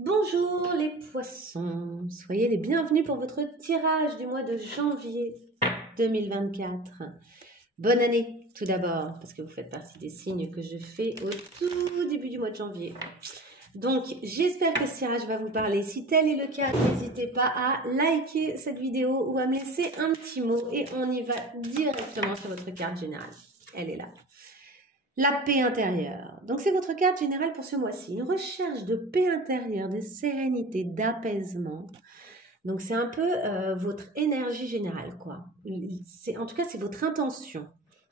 Bonjour les poissons, soyez les bienvenus pour votre tirage du mois de janvier 2024. Bonne année tout d'abord, parce que vous faites partie des signes que je fais au tout début du mois de janvier. Donc j'espère que ce tirage va vous parler. Si tel est le cas, n'hésitez pas à liker cette vidéo ou à me laisser un petit mot et on y va directement sur votre carte générale. Elle est là. La paix intérieure. Donc, c'est votre carte générale pour ce mois-ci. Une recherche de paix intérieure, de sérénité, d'apaisement. Donc, c'est un peu votre énergie générale, quoi. En tout cas, c'est votre intention.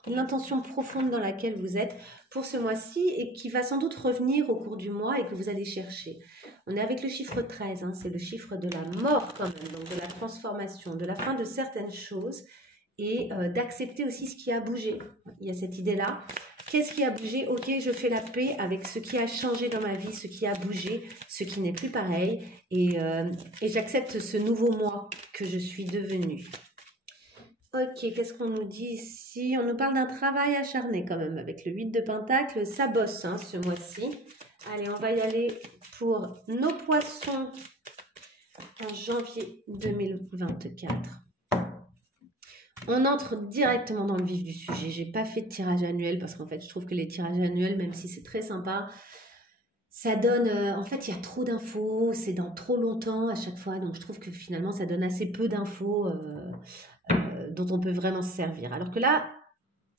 L'intention profonde dans laquelle vous êtes pour ce mois-ci et qui va sans doute revenir au cours du mois et que vous allez chercher. On est avec le chiffre 13, hein, c'est le chiffre de la mort quand même, donc de la transformation, de la fin de certaines choses et d'accepter aussi ce qui a bougé. Il y a cette idée-là. Qu'est-ce qui a bougé? Ok, je fais la paix avec ce qui a changé dans ma vie, ce qui a bougé, ce qui n'est plus pareil. Et j'accepte ce nouveau moi que je suis devenue. Ok, qu'est-ce qu'on nous dit ici? On nous parle d'un travail acharné quand même avec le 8 de Pentacle. Ça bosse hein, ce mois-ci. Allez, on va y aller pour nos poissons en janvier 2024. On entre directement dans le vif du sujet. J'ai pas fait de tirage annuel parce qu'en fait, je trouve que les tirages annuels, même si c'est très sympa, ça donne... en fait, il y a trop d'infos, c'est dans trop longtemps à chaque fois. Donc, je trouve que finalement, ça donne assez peu d'infos dont on peut vraiment se servir. Alors que là,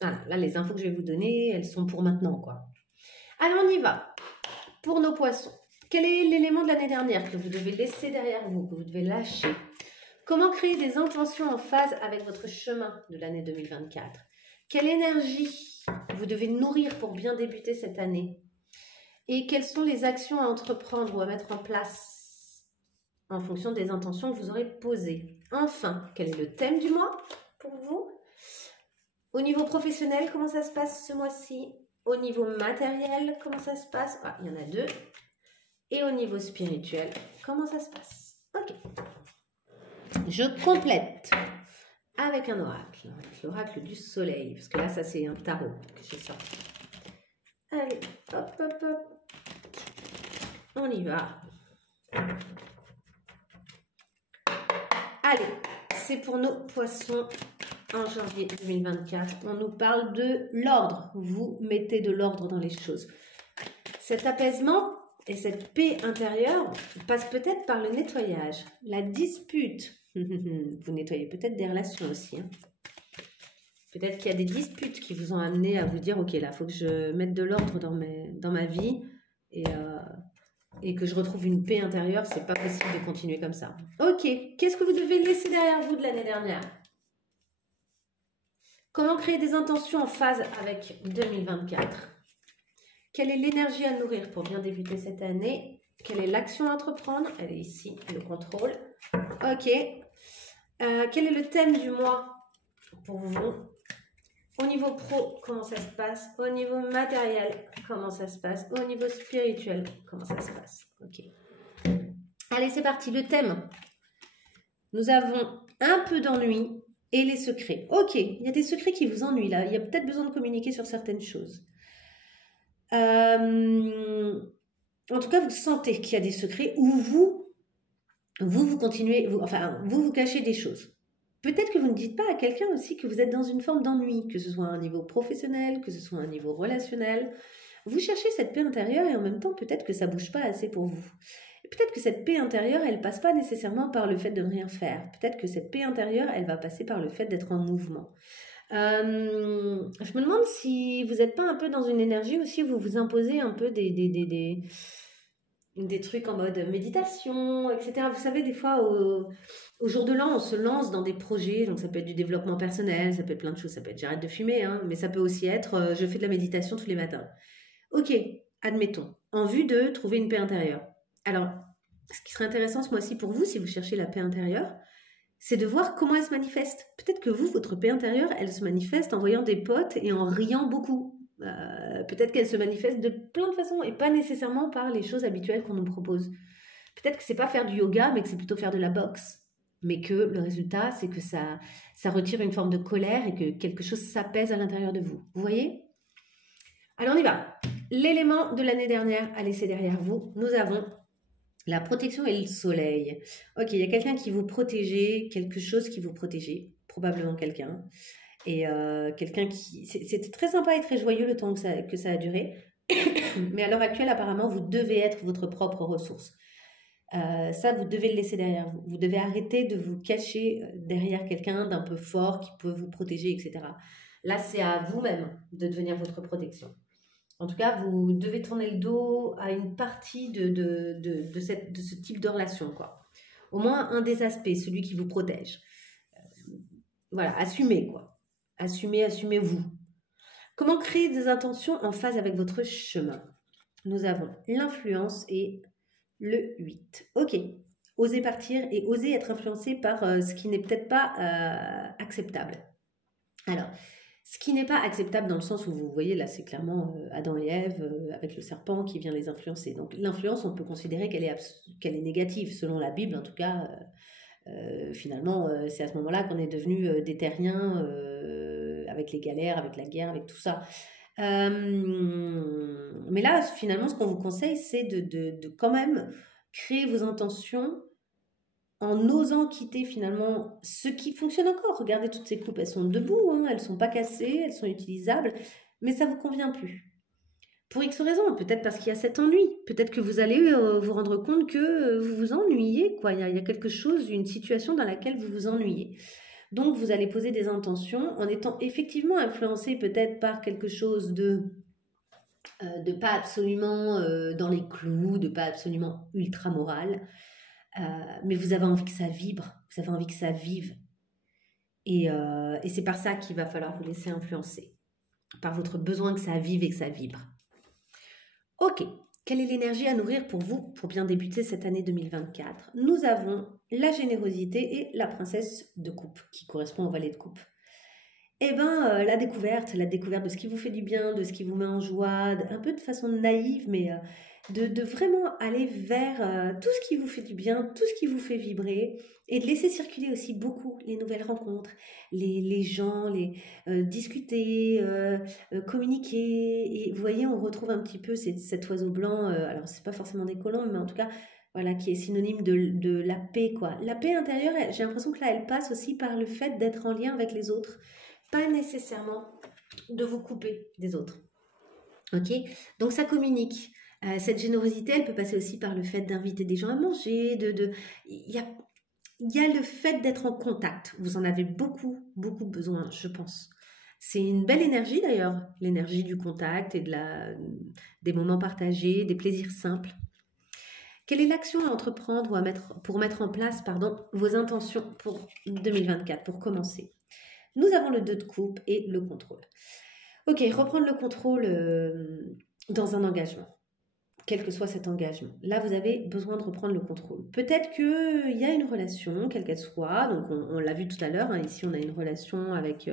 voilà, là, les infos que je vais vous donner, elles sont pour maintenant, quoi. Alors, on y va. Pour nos poissons, quel est l'élément de l'année dernière que vous devez laisser derrière vous, que vous devez lâcher? Comment créer des intentions en phase avec votre chemin de l'année 2024? Quelle énergie vous devez nourrir pour bien débuter cette année? Et quelles sont les actions à entreprendre ou à mettre en place en fonction des intentions que vous aurez posées? Enfin, quel est le thème du mois pour vous? Au niveau professionnel, comment ça se passe ce mois-ci? Au niveau matériel, comment ça se passe? Ah, il y en a deux. Et au niveau spirituel, comment ça se passe? Ok. Je complète avec un oracle, l'oracle du soleil, parce que là, ça c'est un tarot que j'ai sorti. Allez, hop, hop, hop, on y va. Allez, c'est pour nos poissons en janvier 2024. On nous parle de l'ordre. Vous mettez de l'ordre dans les choses. Cet apaisement et cette paix intérieure passe peut-être par le nettoyage, la dispute. Vous nettoyez peut-être des relations aussi. Hein. Peut-être qu'il y a des disputes qui vous ont amené à vous dire, ok, là, il faut que je mette de l'ordre dans ma vie et que je retrouve une paix intérieure. C'est pas possible de continuer comme ça. Ok, qu'est-ce que vous devez laisser derrière vous de l'année dernière? Comment créer des intentions en phase avec 2024? Quelle est l'énergie à nourrir pour bien débuter cette année? Quelle est l'action à entreprendre? Elle est ici, le contrôle. Ok. Quel est le thème du mois pour vous? Au niveau pro, comment ça se passe? Au niveau matériel, comment ça se passe? Au niveau spirituel, comment ça se passe? Ok. Allez, c'est parti. Le thème. Nous avons un peu d'ennui et les secrets. Ok, il y a des secrets qui vous ennuient là. Il y a peut-être besoin de communiquer sur certaines choses. En tout cas, vous sentez qu'il y a des secrets où vous continuez, vous cachez des choses. Peut-être que vous ne dites pas à quelqu'un aussi que vous êtes dans une forme d'ennui, que ce soit à un niveau professionnel, que ce soit à un niveau relationnel. Vous cherchez cette paix intérieure et en même temps, peut-être que ça ne bouge pas assez pour vous. Peut-être que cette paix intérieure, elle ne passe pas nécessairement par le fait de ne rien faire. Peut-être que cette paix intérieure, elle va passer par le fait d'être en mouvement. Je me demande si vous n'êtes pas un peu dans une énergie aussi où vous vous imposez un peu des trucs en mode méditation, etc. Vous savez, des fois, au jour de l'an, on se lance dans des projets, donc ça peut être du développement personnel, ça peut être plein de choses, ça peut être j'arrête de fumer, hein, mais ça peut aussi être je fais de la méditation tous les matins. Ok, admettons, en vue de trouver une paix intérieure. Alors, ce qui serait intéressant ce mois-ci pour vous, si vous cherchez la paix intérieure, c'est de voir comment elle se manifeste. Peut-être que vous, votre paix intérieure, elle se manifeste en voyant des potes et en riant beaucoup. Peut-être qu'elle se manifeste de plein de façons et pas nécessairement par les choses habituelles qu'on nous propose. Peut-être que c'est pas faire du yoga, mais que c'est plutôt faire de la boxe. Mais que le résultat, c'est que ça retire une forme de colère et que quelque chose s'apaise à l'intérieur de vous. Vous voyez? Alors on y va. L'élément de l'année dernière à laisser derrière vous, nous avons La protection et le soleil. Ok, il y a quelqu'un qui vous protégeait, quelque chose qui vous protégeait, probablement quelqu'un. Et quelqu'un qui... C'était très sympa et très joyeux le temps que ça a duré. Mais à l'heure actuelle, apparemment, vous devez être votre propre ressource. Ça, vous devez le laisser derrière vous. Vous devez arrêter de vous cacher derrière quelqu'un d'un peu fort qui peut vous protéger, etc. Là, c'est à vous-même de devenir votre protection. En tout cas, vous devez tourner le dos à une partie de ce type de relation, quoi. Au moins un des aspects, celui qui vous protège. Voilà, assumez, quoi. Assumez-vous. Comment créer des intentions en phase avec votre chemin? Nous avons l'influence et le 8. Ok. Osez partir et osez être influencé par ce qui n'est peut-être pas acceptable. Alors, ce qui n'est pas acceptable dans le sens où vous voyez là, c'est clairement Adam et Ève avec le serpent qui vient les influencer. Donc l'influence, on peut considérer qu'elle est négative, selon la Bible en tout cas. Finalement, c'est à ce moment-là qu'on est devenu des terriens avec les galères, avec la guerre, avec tout ça. Mais là, finalement, ce qu'on vous conseille, c'est de quand même créer vos intentions en osant quitter finalement ce qui fonctionne encore. Regardez toutes ces coupes, elles sont debout, hein, elles ne sont pas cassées, elles sont utilisables, mais ça ne vous convient plus. Pour X raisons, peut-être parce qu'il y a cet ennui, peut-être que vous allez vous rendre compte que vous vous ennuyez, quoi. Il y a quelque chose, une situation dans laquelle vous vous ennuyez. Donc vous allez poser des intentions en étant effectivement influencé peut-être par quelque chose de pas absolument dans les clous, de pas absolument ultra moral, mais vous avez envie que ça vibre, vous avez envie que ça vive. Et c'est par ça qu'il va falloir vous laisser influencer, par votre besoin que ça vive et que ça vibre. Ok, quelle est l'énergie à nourrir pour vous pour bien débuter cette année 2024? Nous avons la générosité et la princesse de coupe, qui correspond au valet de coupe. Eh bien, la découverte de ce qui vous fait du bien, de ce qui vous met en joie, un peu de façon naïve, mais de vraiment aller vers tout ce qui vous fait du bien, tout ce qui vous fait vibrer, et de laisser circuler aussi beaucoup les nouvelles rencontres, les gens, discuter, communiquer. Et vous voyez, on retrouve un petit peu cet oiseau blanc, alors c'est pas forcément des colombes, mais en tout cas, voilà, qui est synonyme de la paix, quoi. La paix intérieure, j'ai l'impression que là, elle passe aussi par le fait d'être en lien avec les autres. Pas nécessairement de vous couper des autres. Ok? Donc ça communique. Cette générosité, elle peut passer aussi par le fait d'inviter des gens à manger. Il y a le fait d'être en contact. Vous en avez beaucoup, beaucoup besoin, je pense. C'est une belle énergie d'ailleurs, l'énergie du contact et des moments partagés, des plaisirs simples. Quelle est l'action à entreprendre ou pour mettre en place vos intentions pour 2024, pour commencer? Nous avons le 2 de coupe et le contrôle. Ok, reprendre le contrôle dans un engagement, quel que soit cet engagement. Là, vous avez besoin de reprendre le contrôle. Peut-être qu'il y a une relation, quelle qu'elle soit, donc on l'a vu tout à l'heure, hein, ici on a une relation avec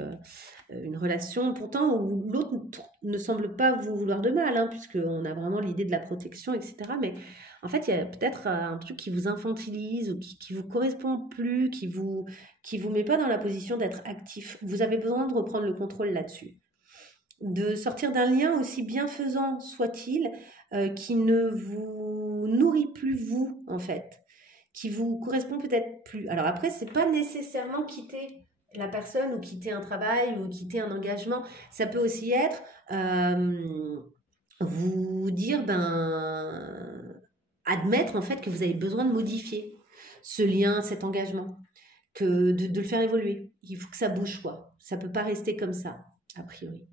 une relation pourtant où l'autre ne semble pas vous vouloir de mal, hein, puisqu'on a vraiment l'idée de la protection, etc. Mais en fait, il y a peut-être un truc qui vous infantilise ou qui vous correspond plus, qui vous met pas dans la position d'être actif. Vous avez besoin de reprendre le contrôle là-dessus. De sortir d'un lien aussi bienfaisant soit-il, qui ne vous nourrit plus vous, en fait. Qui vous correspond peut-être plus. Alors après, c'est pas nécessairement quitter la personne ou quitter un travail ou quitter un engagement. Ça peut aussi être vous dire, admettre en fait que vous avez besoin de modifier ce lien, cet engagement, que de le faire évoluer. Il faut que ça bouge, quoi. Ça peut pas rester comme ça, a priori.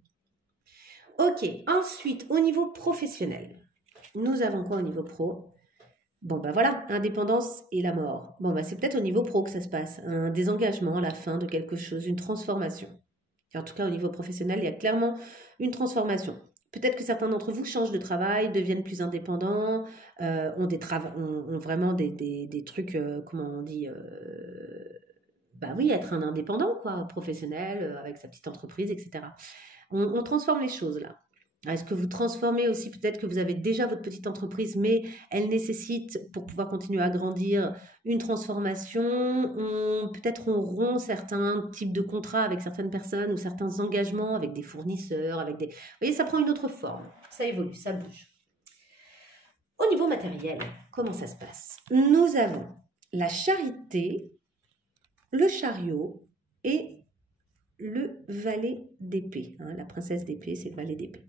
Ok, ensuite, au niveau professionnel, nous avons quoi au niveau pro? Bon, voilà, indépendance et la mort. Bon, c'est peut-être au niveau pro que ça se passe. Un désengagement, la fin de quelque chose, une transformation. En tout cas, au niveau professionnel, il y a clairement une transformation. Peut-être que certains d'entre vous changent de travail, deviennent plus indépendants, ont vraiment des trucs, comment on dit, être un indépendant, quoi, professionnel, avec sa petite entreprise, etc. On transforme les choses, là. Est-ce que vous transformez aussi, peut-être que vous avez déjà votre petite entreprise, mais elle nécessite, pour pouvoir continuer à grandir, une transformation. Peut-être on rompt certains types de contrats avec certaines personnes ou certains engagements avec des fournisseurs, Vous voyez, ça prend une autre forme. Ça évolue, ça bouge. Au niveau matériel, comment ça se passe? Nous avons la charité, le chariot et le valet d'épée. Hein, la princesse d'épée, c'est le valet d'épée.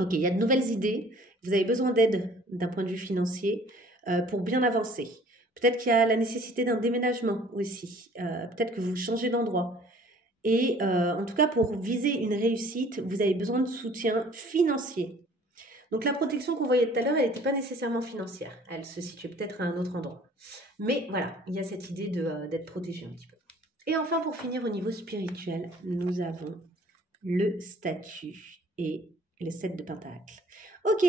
Ok, il y a de nouvelles idées. Vous avez besoin d'aide d'un point de vue financier pour bien avancer. Peut-être qu'il y a la nécessité d'un déménagement aussi. Peut-être que vous changez d'endroit. Et en tout cas, pour viser une réussite, vous avez besoin de soutien financier. Donc la protection qu'on voyait tout à l'heure, elle n'était pas nécessairement financière. Elle se situait peut-être à un autre endroit. Mais voilà, il y a cette idée d'être protégé un petit peu. Et enfin, pour finir, au niveau spirituel, nous avons le statut et le 7 de Pentacle. Ok,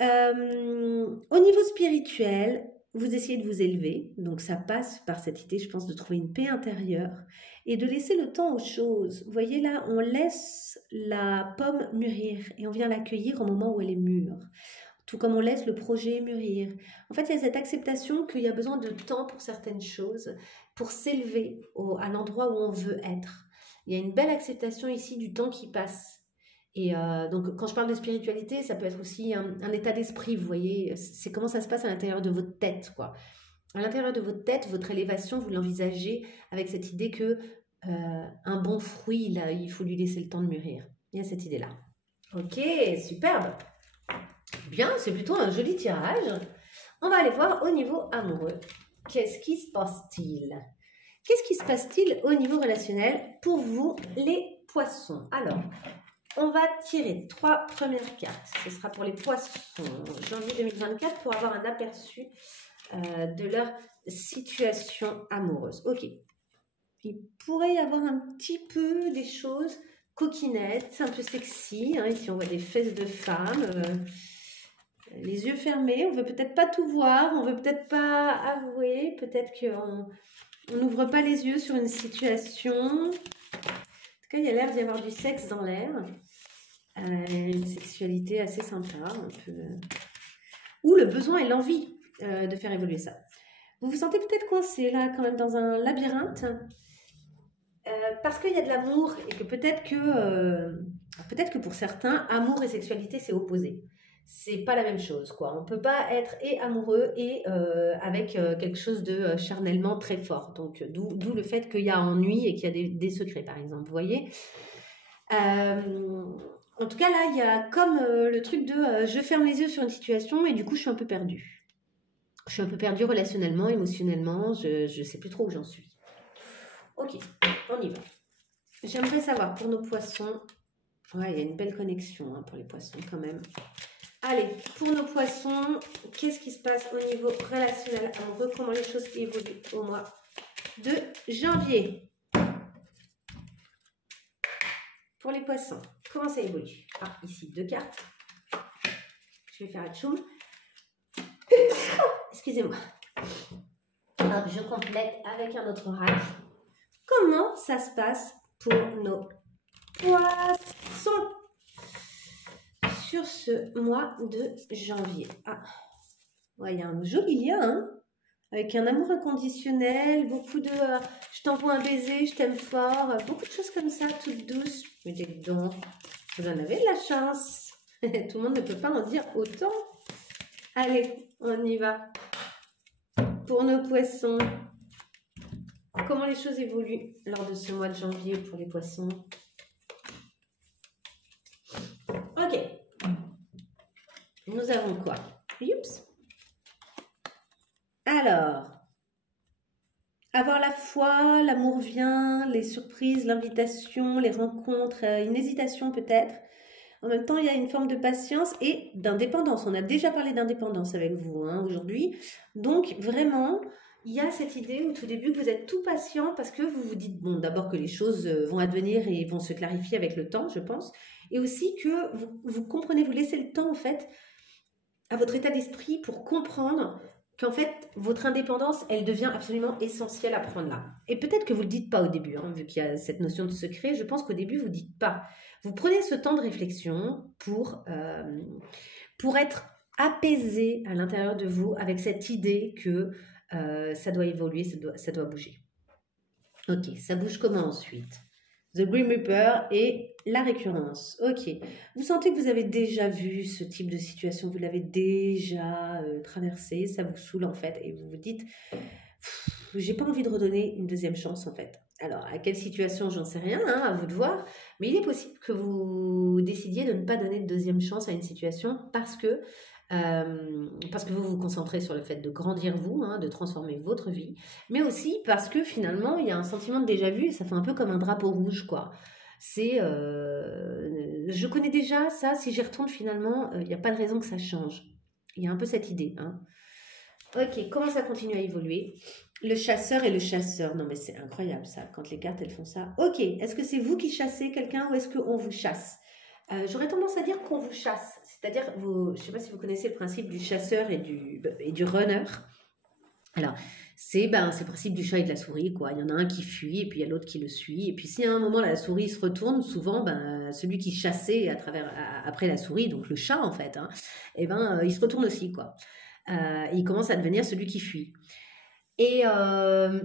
au niveau spirituel, vous essayez de vous élever, donc ça passe par cette idée, je pense, de trouver une paix intérieure et de laisser le temps aux choses. Vous voyez là, on laisse la pomme mûrir et on vient l'accueillir au moment où elle est mûre. Tout comme on laisse le projet mûrir. En fait, il y a cette acceptation qu'il y a besoin de temps pour certaines choses, pour s'élever à l'endroit où on veut être. Il y a une belle acceptation ici du temps qui passe. Et donc, quand je parle de spiritualité, ça peut être aussi un état d'esprit, vous voyez, c'est comment ça se passe à l'intérieur de votre tête, quoi. À l'intérieur de votre tête, votre élévation, vous l'envisagez avec cette idée que un bon fruit, là, il faut lui laisser le temps de mûrir. Il y a cette idée-là. Ok, superbe. Bien, c'est plutôt un joli tirage. On va aller voir au niveau amoureux. Qu'est-ce qui se passe-t-il? Qu'est-ce qui se passe-t-il au niveau relationnel pour vous, les poissons? Alors, on va tirer 3 premières cartes. Ce sera pour les poissons, janvier 2024, pour avoir un aperçu de leur situation amoureuse. Ok. Il pourrait y avoir un petit peu des choses coquinettes, un peu sexy. Hein. Ici, on voit des fesses de femmes, les yeux fermés. On ne veut peut-être pas tout voir, on ne veut peut-être pas avouer, peut-être qu'on n'ouvre pas les yeux sur une situation. En tout cas, il y a l'air d'y avoir du sexe dans l'air. Une sexualité assez sympa, un peu... ou le besoin et l'envie de faire évoluer ça. Vous vous sentez peut-être coincé là, quand même dans un labyrinthe, parce qu'il y a de l'amour et que peut-être que pour certains, amour et sexualité, c'est opposé. C'est pas la même chose, quoi. On peut pas être et amoureux et avec quelque chose de charnellement très fort. Donc, d'où le fait qu'il y a ennui et qu'il y a des secrets, par exemple. Vous voyez en tout cas, là, il y a comme le truc de je ferme les yeux sur une situation et du coup, je suis un peu perdue. Je suis un peu perdue relationnellement, émotionnellement, je ne sais plus trop où j'en suis. Ok, on y va. J'aimerais savoir pour nos poissons, ouais, il y a une belle connexion hein, pour les poissons quand même. Allez, pour nos poissons, qu'est-ce qui se passe au niveau relationnel amoureux? Comment les choses évoluent au mois de janvier? Pour les poissons, comment ça évolue? Ah, ici, 2 cartes. Je vais faire un tchoum. Excusez-moi. Hop, je complète avec un autre oracle. Comment ça se passe pour nos poissons sur ce mois de janvier? Ah, ouais, il y a un joli lien, hein, avec un amour inconditionnel, beaucoup de je t'envoie un baiser, je t'aime fort, beaucoup de choses comme ça, toutes douces. Mais dites donc, vous en avez de la chance. Tout le monde ne peut pas en dire autant. Allez, on y va. Pour nos poissons, comment les choses évoluent lors de ce mois de janvier pour les poissons? Ok. Nous avons quoi? Youps. Alors, avoir la foi, l'amour vient, les surprises, l'invitation, les rencontres, une hésitation peut-être. En même temps, il y a une forme de patience et d'indépendance. On a déjà parlé d'indépendance avec vous hein, aujourd'hui. Donc, vraiment, il y a cette idée au tout début que vous êtes tout patient parce que vous vous dites, bon, d'abord que les choses vont advenir et vont se clarifier avec le temps, je pense. Et aussi que vous comprenez, vous laissez le temps, en fait, à votre état d'esprit pour comprendre qu'en fait, votre indépendance, elle devient absolument essentielle à prendre là. Et peut-être que vous ne le dites pas au début, hein, vu qu'il y a cette notion de secret, je pense qu'au début, vous ne dites pas. Vous prenez ce temps de réflexion pour être apaisé à l'intérieur de vous avec cette idée que ça doit évoluer, ça doit bouger. Ok, ça bouge comment ensuite? The Grim Reaper et la récurrence. Ok. Vous sentez que vous avez déjà vu ce type de situation, vous l'avez déjà traversé, ça vous saoule en fait, et vous vous dites, j'ai pas envie de redonner une deuxième chance en fait. Alors, à quelle situation, j'en sais rien, hein, à vous de voir, mais il est possible que vous décidiez de ne pas donner de deuxième chance à une situation parce que vous vous concentrez sur le fait de grandir vous, hein, de transformer votre vie, mais aussi parce que finalement, il y a un sentiment de déjà-vu, et ça fait un peu comme un drapeau rouge, quoi. C'est, je connais déjà ça, si j'y retourne finalement, il n'y a pas de raison que ça change. Il y a un peu cette idée, hein. Ok, comment ça continue à évoluer? Le chasseur et le chasseur. Non mais c'est incroyable ça, quand les cartes elles font ça. Ok, est-ce que c'est vous qui chassez quelqu'un ou est-ce qu'on vous chasse? J'aurais tendance à dire qu'on vous chasse. C'est-à-dire, je ne sais pas si vous connaissez le principe du chasseur et du runner. Alors, c'est le principe du chat et de la souris, quoi. Il y en a un qui fuit et puis il y a l'autre qui le suit. Et puis si à un moment la souris se retourne, souvent, celui qui chassait après la souris, donc le chat en fait, hein, il se retourne aussi, quoi. Il commence à devenir celui qui fuit. Et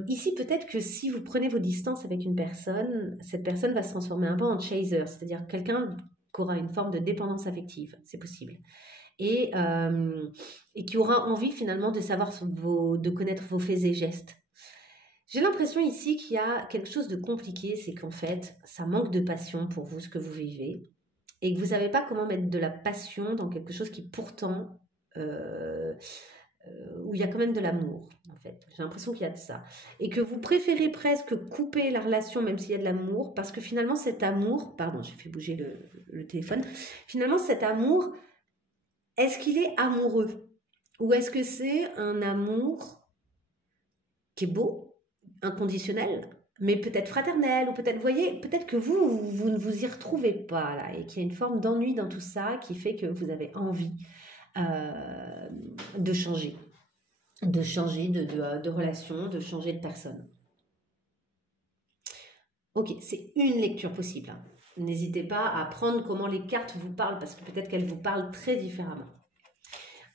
ici, peut-être que si vous prenez vos distances avec une personne, cette personne va se transformer un peu en chaser, c'est-à-dire quelqu'un qui aura une forme de dépendance affective, c'est possible. Et qui aura envie finalement de savoir de connaître vos faits et gestes. J'ai l'impression ici qu'il y a quelque chose de compliqué, c'est qu'en fait, ça manque de passion pour vous, ce que vous vivez, et que vous ne savez pas comment mettre de la passion dans quelque chose qui pourtant, où il y a quand même de l'amour, en fait. J'ai l'impression qu'il y a de ça. Et que vous préférez presque couper la relation, même s'il y a de l'amour, parce que finalement, cet amour, pardon, j'ai fait bouger le téléphone, finalement, cet amour, est-ce qu'il est amoureux? Ou est-ce que c'est un amour qui est beau, inconditionnel, mais peut-être fraternel, ou peut-être, vous voyez, peut-être que vous ne vous y retrouvez pas, là, et qu'il y a une forme d'ennui dans tout ça qui fait que vous avez envie de changer, de relation, de changer de personne. Ok, c'est une lecture possible, hein. N'hésitez pas à prendre comment les cartes vous parlent, parce que peut-être qu'elles vous parlent très différemment.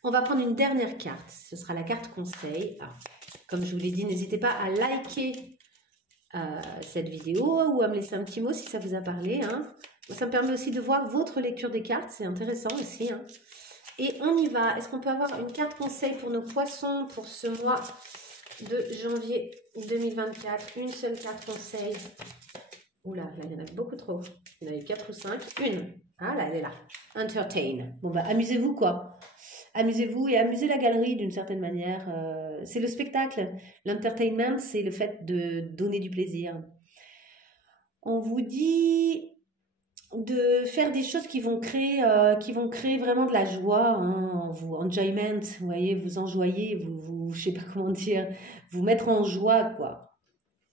On va prendre une dernière carte, ce sera la carte conseil. Alors, comme je vous l'ai dit, n'hésitez pas à liker cette vidéo ou à me laisser un petit mot si ça vous a parlé, hein. Ça me permet aussi de voir votre lecture des cartes, c'est intéressant aussi, hein. Et on y va. Est-ce qu'on peut avoir une carte conseil pour nos poissons pour ce mois de janvier 2024? Une seule carte conseil. Oula, là, il y en a beaucoup trop. Il y en a eu 4 ou 5. Une. Ah, là, elle est là. Entertain. Bon, amusez-vous, quoi. Amusez-vous et amusez la galerie d'une certaine manière. C'est le spectacle. L'entertainment, c'est le fait de donner du plaisir. On vous dit de faire des choses qui vont créer vraiment de la joie, hein, enjoyment, vous voyez, vous enjoyer, je sais pas comment dire, vous mettre en joie, quoi.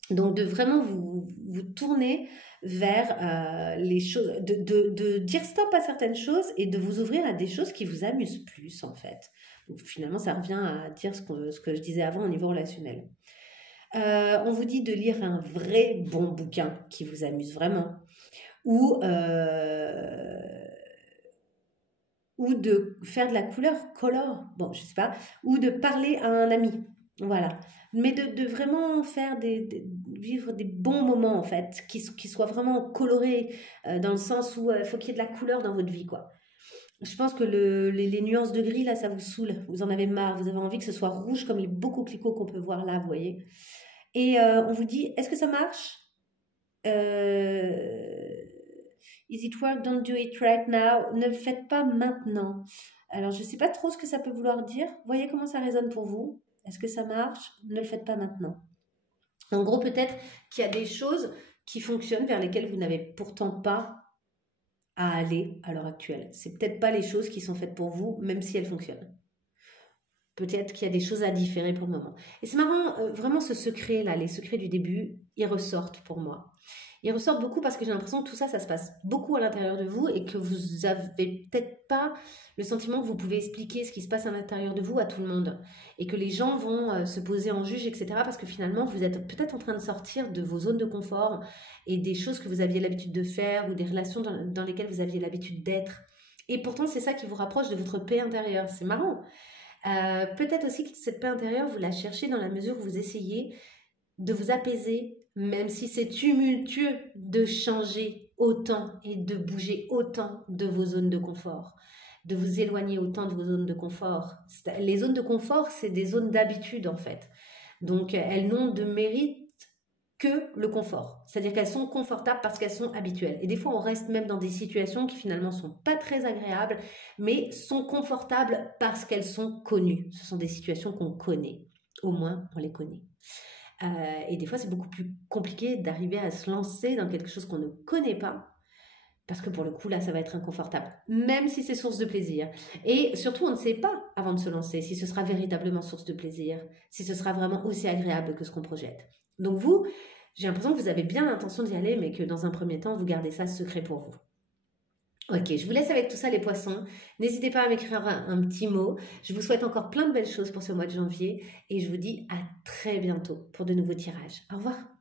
Donc de vraiment vous tourner vers les choses, de dire stop à certaines choses et de vous ouvrir à des choses qui vous amusent plus, en fait. Donc finalement, ça revient à dire ce que je disais avant au niveau relationnel. On vous dit de lire un vrai bon bouquin qui vous amuse vraiment. Ou de faire de la color, bon, je sais pas, ou de parler à un ami, voilà. Mais de vraiment faire vivre des bons moments, en fait, qui soient vraiment colorés, dans le sens où il faut qu'il y ait de la couleur dans votre vie, quoi. Je pense que les nuances de gris, là, ça vous saoule, vous en avez marre, vous avez envie que ce soit rouge comme les beaux coquelicots qu'on peut voir là, vous voyez. Et on vous dit, est-ce que ça marche? Is it work? Don't do it right now. Ne le faites pas maintenant. Alors, je ne sais pas trop ce que ça peut vouloir dire. Voyez comment ça résonne pour vous. Est-ce que ça marche? Ne le faites pas maintenant. En gros, peut-être qu'il y a des choses qui fonctionnent vers lesquelles vous n'avez pourtant pas à aller à l'heure actuelle. C'est peut-être pas les choses qui sont faites pour vous, même si elles fonctionnent. Peut-être qu'il y a des choses à différer pour le moment. Et c'est marrant, vraiment ce secret-là, les secrets du début, ils ressortent pour moi. Ils ressortent beaucoup parce que j'ai l'impression que tout ça, ça se passe beaucoup à l'intérieur de vous et que vous avez peut-être pas le sentiment que vous pouvez expliquer ce qui se passe à l'intérieur de vous à tout le monde. Et que les gens vont se poser en juge, etc. Parce que finalement, vous êtes peut-être en train de sortir de vos zones de confort et des choses que vous aviez l'habitude de faire ou des relations dans lesquelles vous aviez l'habitude d'être. Et pourtant, c'est ça qui vous rapproche de votre paix intérieure. C'est marrant. Peut-être aussi que cette paix intérieure, vous la cherchez dans la mesure où vous essayez de vous apaiser, même si c'est tumultueux de changer autant et de bouger autant de vos zones de confort, de vous éloigner autant de vos zones de confort. Les zones de confort, c'est des zones d'habitude en fait. Donc, elles n'ont de mérite que le confort. C'est-à-dire qu'elles sont confortables parce qu'elles sont habituelles. Et des fois, on reste même dans des situations qui finalement sont pas très agréables, mais sont confortables parce qu'elles sont connues. Ce sont des situations qu'on connaît. Au moins, on les connaît. Et des fois, c'est beaucoup plus compliqué d'arriver à se lancer dans quelque chose qu'on ne connaît pas. Parce que pour le coup, là, ça va être inconfortable, même si c'est source de plaisir. Et surtout, on ne sait pas, avant de se lancer, si ce sera véritablement source de plaisir, si ce sera vraiment aussi agréable que ce qu'on projette. Donc vous, j'ai l'impression que vous avez bien l'intention d'y aller, mais que dans un premier temps, vous gardez ça secret pour vous. Ok, je vous laisse avec tout ça les poissons. N'hésitez pas à m'écrire un petit mot. Je vous souhaite encore plein de belles choses pour ce mois de janvier et je vous dis à très bientôt pour de nouveaux tirages. Au revoir.